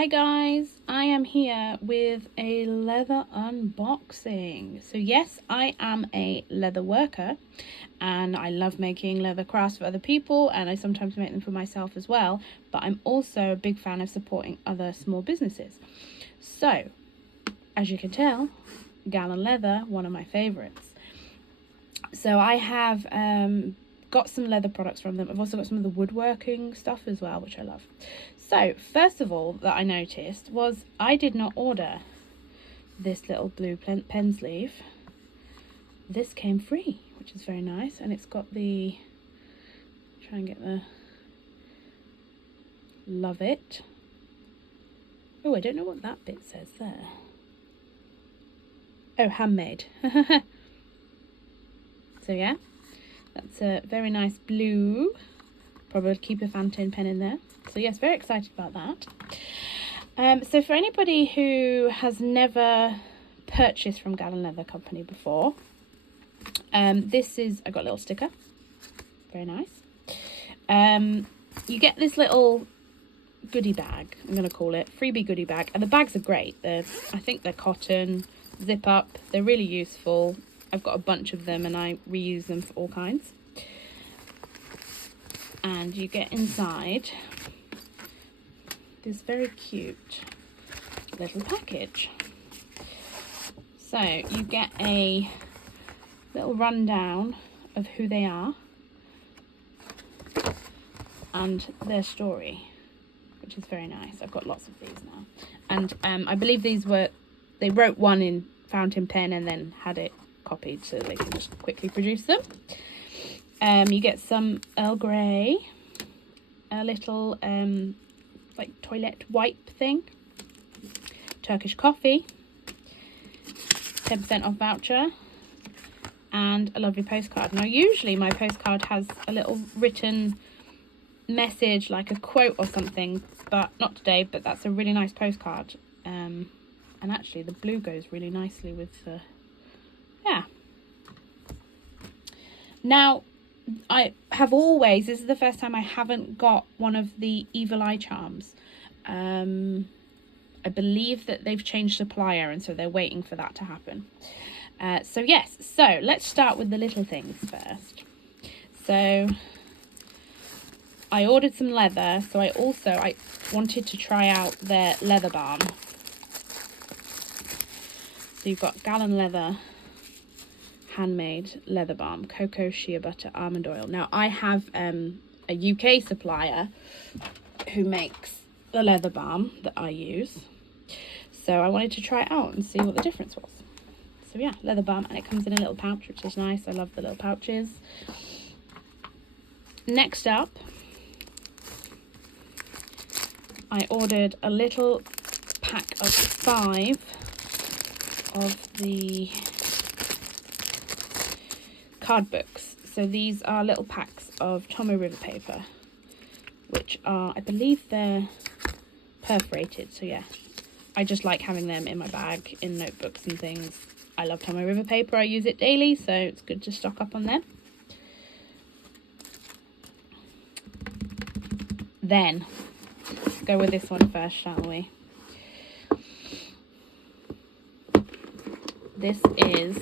Hi guys, I am here with a leather unboxing. So yes, I am a leather worker and I love making leather crafts for other people, and I sometimes make them for myself as well, but I'm also a big fan of supporting other small businesses. So as you can tell, Galen leather, one of my favorites. So I have got some leather products from them. I've also got some of the woodworking stuff as well, which I love. So first of all that I noticed was I did not order this little blue pen sleeve. This came free, which is very nice, and it's got the, try and get the, love it. Oh, I don't know what that bit says there. Oh, handmade. So yeah, that's a very nice blue. Probably keep a fountain pen in there. So yes, very excited about that. So for anybody who has never purchased from Galen Leather Company before, this is, I got a little sticker. Very nice. You get this little goodie bag, I'm going to call it, freebie goodie bag. And the bags are great. I think they're cotton, zip up. They're really useful. I've got a bunch of them and I reuse them for all kinds. And you get inside this very cute little package. So you get a little rundown of who they are and their story, which is very nice. I've got lots of these now, and I believe they wrote one in fountain pen and then had it copied so they can just quickly produce them. You get some Earl Grey, a little like toilet wipe thing, Turkish coffee, 10% off voucher, and a lovely postcard. Now usually my postcard has a little written message, like a quote or something, but not today. But that's a really nice postcard, and actually the blue goes really nicely with the, yeah. Now I have always, this is the first time I haven't got one of the evil eye charms. I believe that they've changed supplier, and so they're waiting for that to happen. So yes, so let's start with the little things first. So I ordered some leather, so I wanted to try out their leather balm. So you've got Galen Leather handmade leather balm, cocoa, shea butter, almond oil. Now I have a UK supplier who makes the leather balm that I use, so I wanted to try it out and see what the difference was. So yeah, leather balm, and it comes in a little pouch, which is nice. I love the little pouches. Next up, I ordered a little pack of 5 of the card books. So these are little packs of Tomoe River paper, which are, I believe they're perforated. So yeah, I just like having them in my bag, in notebooks and things. I love Tomoe River paper. I use it daily, so it's good to stock up on them. Then, let's go with this one first, shall we? This is,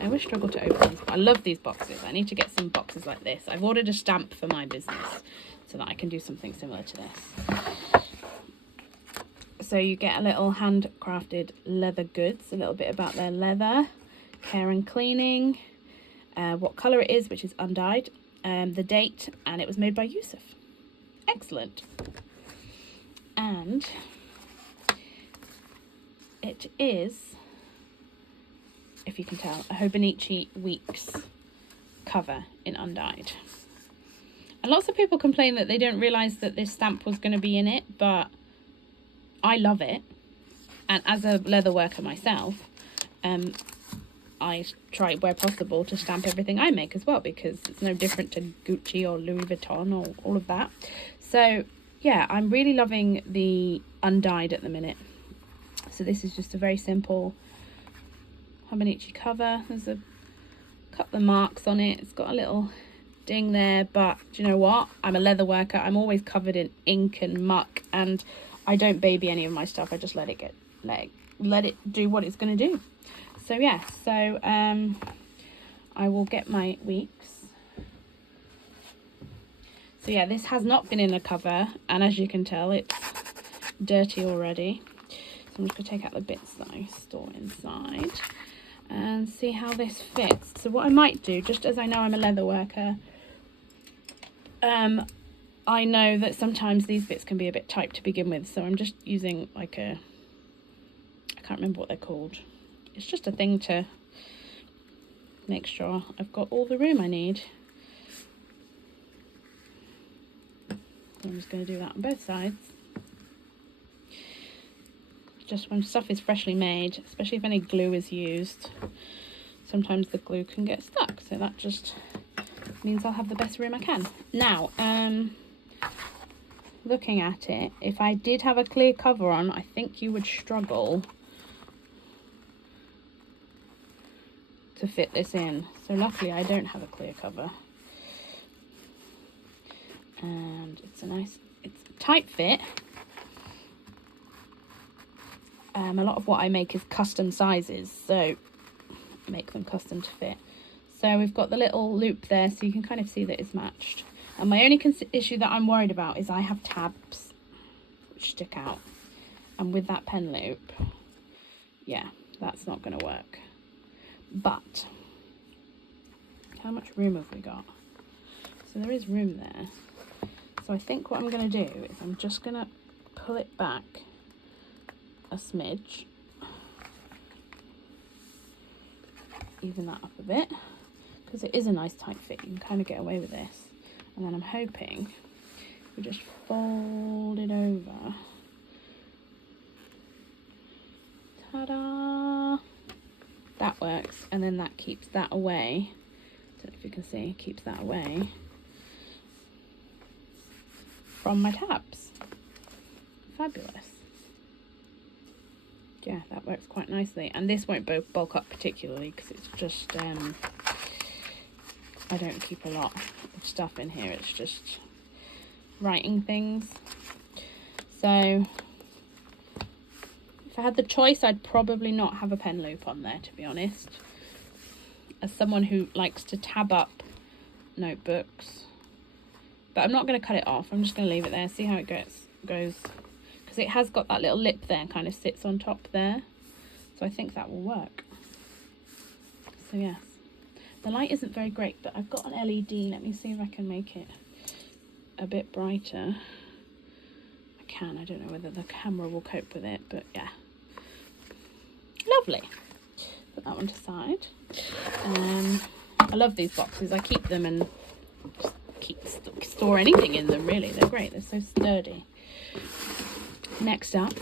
I always struggle to open these, but I love these boxes. I need to get some boxes like this. I've ordered a stamp for my business so that I can do something similar to this. So you get a little handcrafted leather goods, a little bit about their leather, care and cleaning, what colour it is, which is Undyed, the date, and it was made by Yusuf. Excellent. And it is, if you can tell, a Hobonichi Weeks cover in Undyed. And lots of people complain that they don't realise that this stamp was going to be in it, but I love it. And as a leather worker myself, I try where possible to stamp everything I make as well, because it's no different to Gucci or Louis Vuitton or all of that. So yeah, I'm really loving the Undyed at the minute. So this is just a very simple Hobonichi cover. There's a couple of marks on it. It's got a little ding there, but do you know what? I'm a leather worker. I'm always covered in ink and muck, and I don't baby any of my stuff. I just let it do what it's going to do. So yeah, so I will get my weeks. So yeah, this has not been in a cover, and as you can tell, it's dirty already. So I'm just going to take out the bits that I store inside and see how this fits. So what I might do, just as I know I'm a leather worker, I know that sometimes these bits can be a bit tight to begin with, so I'm just using like a, I can't remember what they're called. It's just a thing to make sure I've got all the room I need. I'm just going to do that on both sides. Just when stuff is freshly made, especially if any glue is used, sometimes the glue can get stuck. So that just means I'll have the best room I can. Now, looking at it, if I did have a clear cover on, I think you would struggle to fit this in. So luckily I don't have a clear cover. And it's a tight fit. A lot of what I make is custom sizes, so I make them custom to fit. So we've got the little loop there, so you can kind of see that it's matched. And my only issue that I'm worried about is I have tabs which stick out. And with that pen loop, yeah, that's not going to work. But how much room have we got? So there is room there. So I think what I'm going to do is I'm just going to pull it back a smidge, even that up a bit, because it is a nice tight fit. You can kind of get away with this. And then I'm hoping we just fold it over. Ta-da! That works, and then that keeps that away. Don't know if you can see, keeps that away from my tabs. Fabulous. Yeah, that works quite nicely, and this won't bulk up particularly because it's just I don't keep a lot of stuff in here. It's just writing things. So if I had the choice, I'd probably not have a pen loop on there, to be honest. As someone who likes to tab up notebooks, but I'm not going to cut it off. I'm just going to leave it there, see how it goes. Because it has got that little lip there, kind of sits on top there. So I think that will work. So yes. The light isn't very great, but I've got an LED. Let me see if I can make it a bit brighter. I can. I don't know whether the camera will cope with it, but yeah. Lovely. Put that one to side. I love these boxes. I keep them and just store anything in them, really. They're great. They're so sturdy. Next up,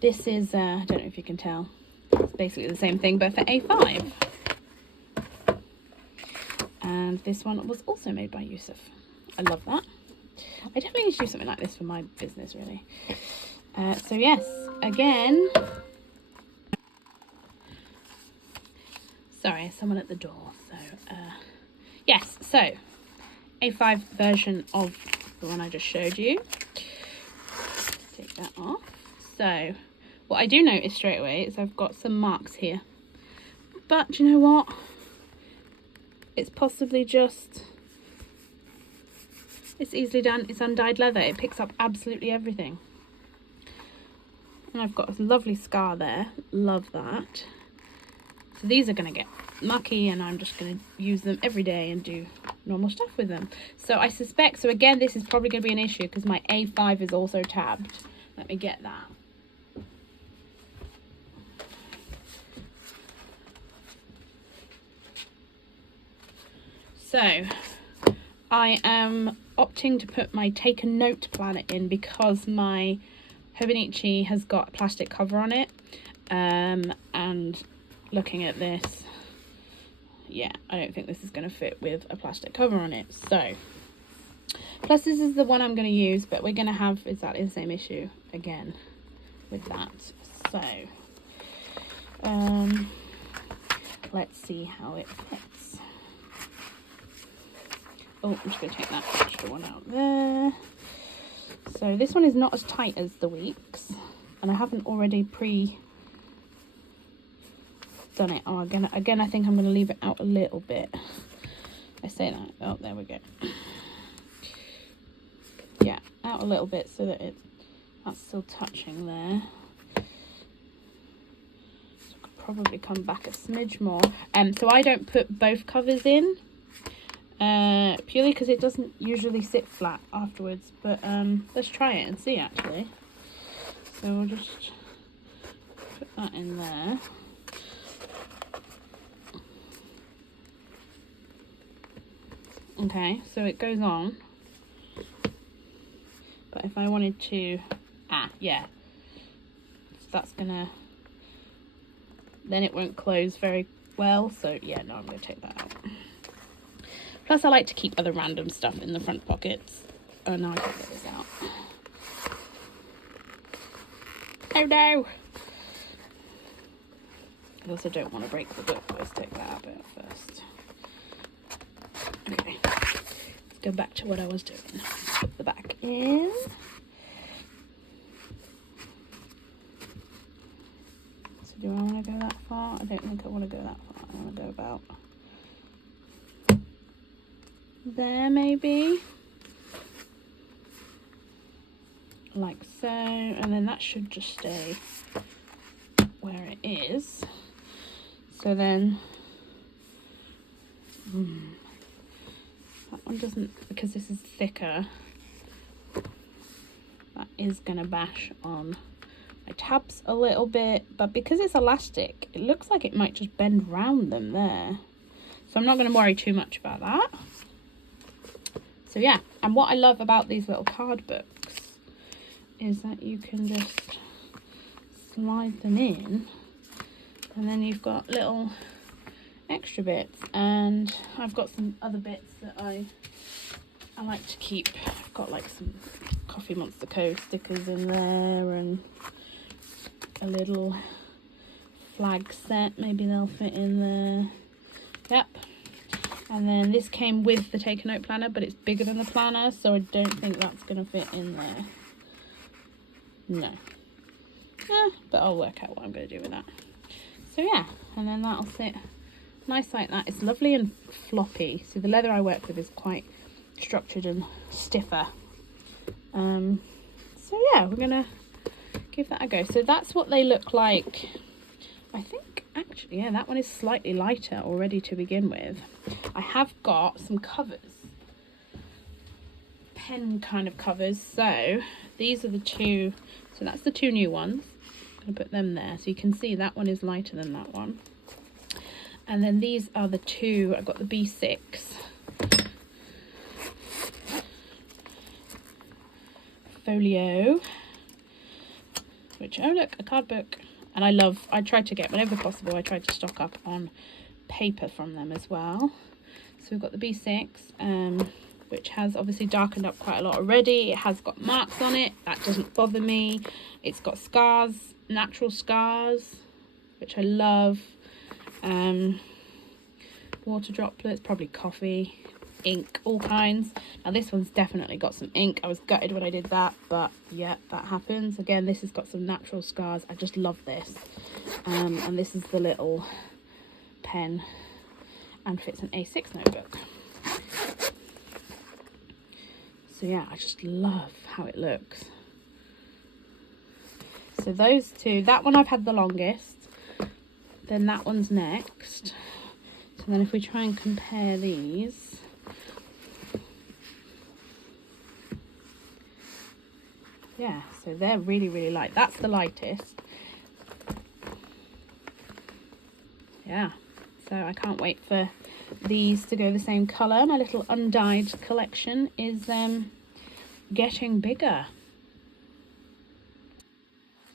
this is, I don't know if you can tell, it's basically the same thing, but for A5. And this one was also made by Yusuf. I love that. I definitely need to do something like this for my business, really. So yes, again, sorry, someone at the door. So yes, so A5 version of the one I just showed you. Take that off. So what I do notice straight away is I've got some marks here, but do you know what, it's possibly just, it's easily done. It's undyed leather. It picks up absolutely everything. And I've got a lovely scar there. Love that. So these are going to get mucky, and I'm just going to use them every day and do normal stuff with them. So I suspect, so again, this is probably going to be an issue because my A5 is also tabbed. Let me get that. So I am opting to put my take a note planner in because my Hobonichi has got a plastic cover on it. And looking at this, yeah, I don't think this is going to fit with a plastic cover on it. So, plus this is the one I'm going to use, but we're going to have exactly the same issue again with that. So, let's see how it fits. Oh, I'm just going to take that extra one out there. So this one is not as tight as the weeks, and I haven't already done it. Oh, again, I think I'm going to leave it out a little bit. I say that. Oh, there we go. Yeah, out a little bit so that that's still touching there. So I could probably come back a smidge more. So I don't put both covers in, purely because it doesn't usually sit flat afterwards. But let's try it and see actually. So we'll just put that in there. Okay, so it goes on. But if I wanted to, yeah, so that's gonna, then it won't close very well. So yeah, no, I'm gonna take that out. Plus I like to keep other random stuff in the front pockets. Oh no, I can't get this out. Oh no! I also don't want to break the book. Let's take that out first. Okay, let's go back to what I was doing. Put the back in. So do I want to go that far? I don't think I want to go that far. I want to go about there maybe. Like so. And then that should just stay where it is. So then... that one doesn't, because this is thicker, that is going to bash on my tabs a little bit, but because it's elastic, it looks like it might just bend round them there. So I'm not going to worry too much about that. So yeah, and what I love about these little card books is that you can just slide them in, and then you've got little extra bits, and I've got some other bits that I like to keep. I've got like some Coffee Monster Co stickers in there, and a little flag set, maybe they'll fit in there. Yep. And then this came with the Take a Note planner, but it's bigger than the planner, so I don't think that's going to fit in there. No. But I'll work out what I'm going to do with that. So yeah, and then that'll sit nice like that. It's lovely and floppy. So the leather I work with is quite structured and stiffer. So yeah, we're gonna give that a go. So that's what they look like. I think actually, yeah, that one is slightly lighter already to begin with. I have got some covers, pen kind of covers. So these are the two. So that's the two new ones. I'm gonna put them there so you can see that one is lighter than that one. And then these are the two. I've got the B6 folio, which, oh look, a card book. And I try to get, whenever possible, I try to stock up on paper from them as well. So we've got the B6, which has obviously darkened up quite a lot already. It has got marks on it. That doesn't bother me. It's got scars, natural scars, which I love. Water droplets, probably coffee, ink, all kinds. Now this one's definitely got some ink. I was gutted when I did that, but yeah, that happens. Again, this has got some natural scars. I just love this. And this is the little pen, and fits an A6 notebook. So yeah, I just love how it looks. So those two, that one I've had the longest, then that one's next. So then if we try and compare these, yeah, so they're really, really light. That's the lightest. Yeah, so I can't wait for these to go the same colour. My little Undyed collection is getting bigger.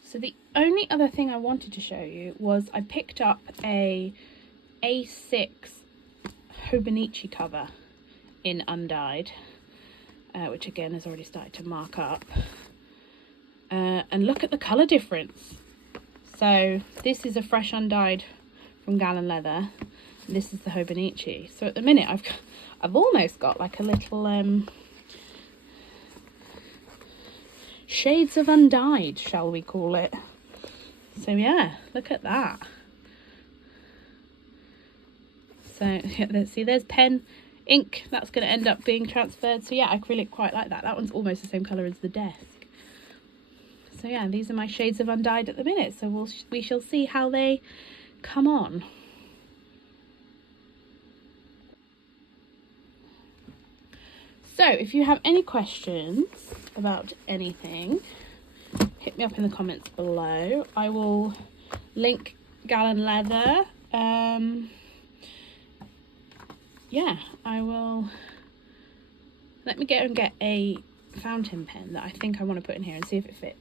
So the only other thing I wanted to show you was I picked up a A6 Hobonichi cover in Undyed, which again has already started to mark up. And look at the colour difference. So this is a fresh Undyed from Galen Leather, This is the Hobonichi. So at the minute I've almost got like a little shades of Undyed, shall we call it. So yeah, look at that. So let's see, there's pen, ink, that's going to end up being transferred. So yeah, I really quite like that. That one's almost the same colour as the desk. So yeah, these are my shades of Undyed at the minute. So we shall see how they come on. So if you have any questions about anything, hit me up in the comments below. I will link Galen Leather. Yeah, I will. Let me go and get a fountain pen that I think I want to put in here and see if it fits.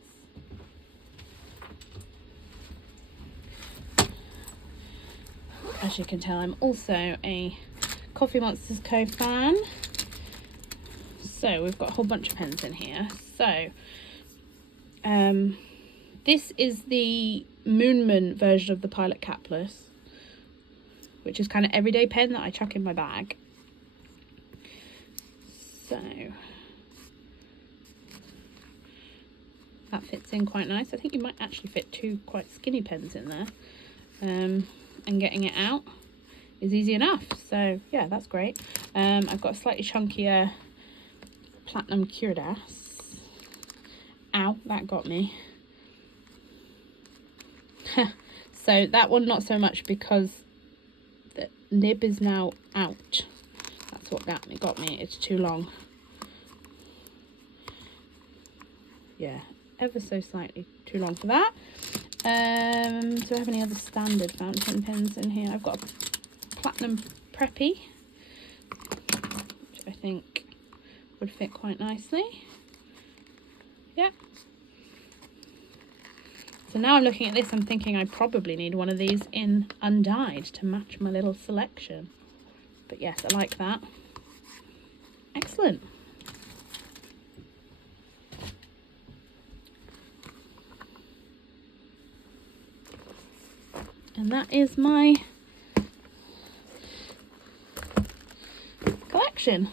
As you can tell, I'm also a Coffee Monsters Co fan. So we've got a whole bunch of pens in here. So this is the Moonman version of the Pilot Capless, which is kind of everyday pen that I chuck in my bag. So that fits in quite nice. I think you might actually fit two quite skinny pens in there. And getting it out is easy enough. So yeah, that's great. I've got a slightly chunkier Platinum Curadas. Ow, that got me. So that one not so much because the nib is now out. That's what got me. It's too long. Yeah, ever so slightly too long for that. Do I have any other standard fountain pens in here? I've got a Platinum Preppy, which I think would fit quite nicely. Yeah. So now I'm looking at this, I'm thinking I probably need one of these in Undyed to match my little selection. But yes, I like that. Excellent. And that is my collection.